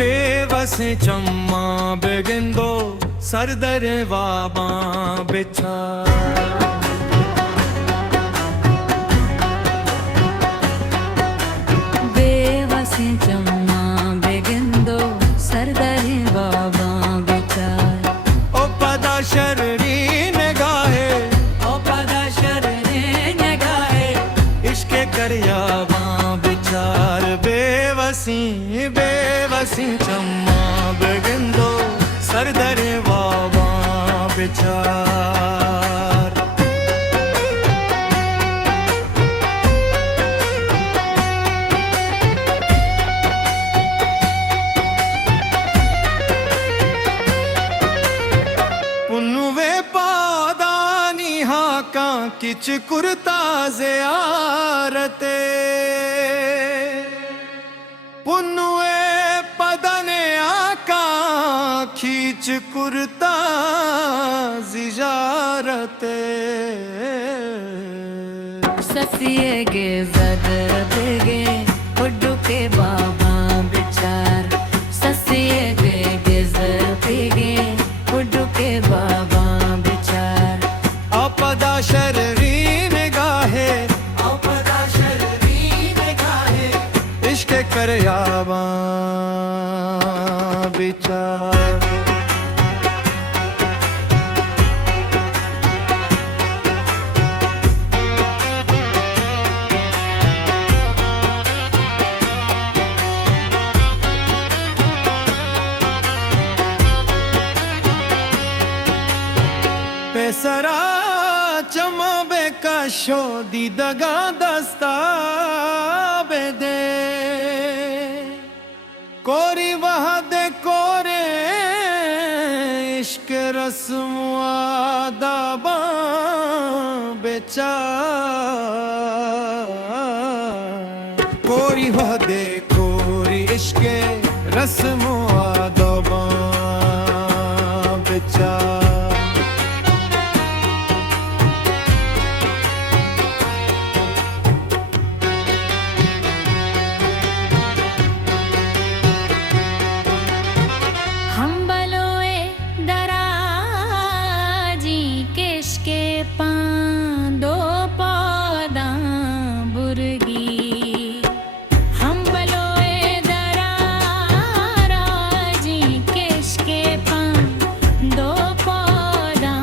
बेवसे चम्मा बेगिंदो सरदरे वाबा बिछा बेवसे चम्मा बेगिंदो सरदरे वाबा बिछा ओ पदा शररी निगाहे ओ पदा शररी निगाहे इश्के करयाबा बिचार बेवसी बेवसी चम्मा बेगिंदो सरदरे वाबा बिचार पुन्नुवे पादानी हाका किच कुर्ता ज़ियारते पुन्नुवे पदने आका खींच कुर्ता ज़ियारते ससिए गे ज़दर बेगे उड्डू के बाबा बिचार ससिए गे ज़दर बेगे उड्डू के बाबा बिचार अपदा शररी निगाहे औपदा शररी निगाहे इश्क करयाबा बिचार पेसरा चमा बेकाशो दी दगा दस्ता बेदे कोरी वहा दे कोरे इश्क रस्म आदाबा बेचार कोरी वहा दे कोरी इश्क रस्म आदाबा बेचार हम बलोए दराजी किसके पांदो पौधा बुरगी हम बलोए दराजी किसके पांदो पौधा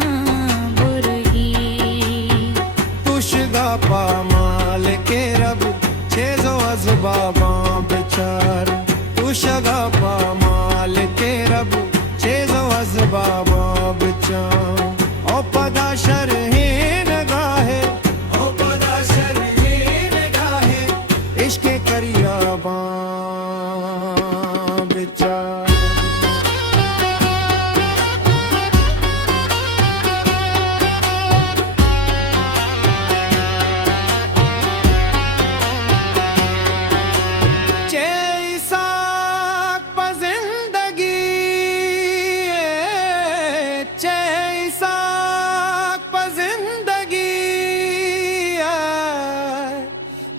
बुरगी तुशगा पामाल के रब छेजो अज़बाबा बिचार तुशगा पामाल के रब छेजो अज़बाबा बिचार ओ पदा शरही निगाहे ओ पदा शरही निगाहे इश्क करयाबा बिचार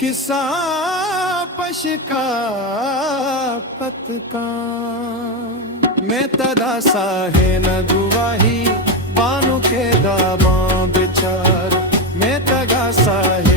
किसा पशका पतका मैं तदा साहे न दुवाही बानु के दाबा बिचार मैं तगा साहे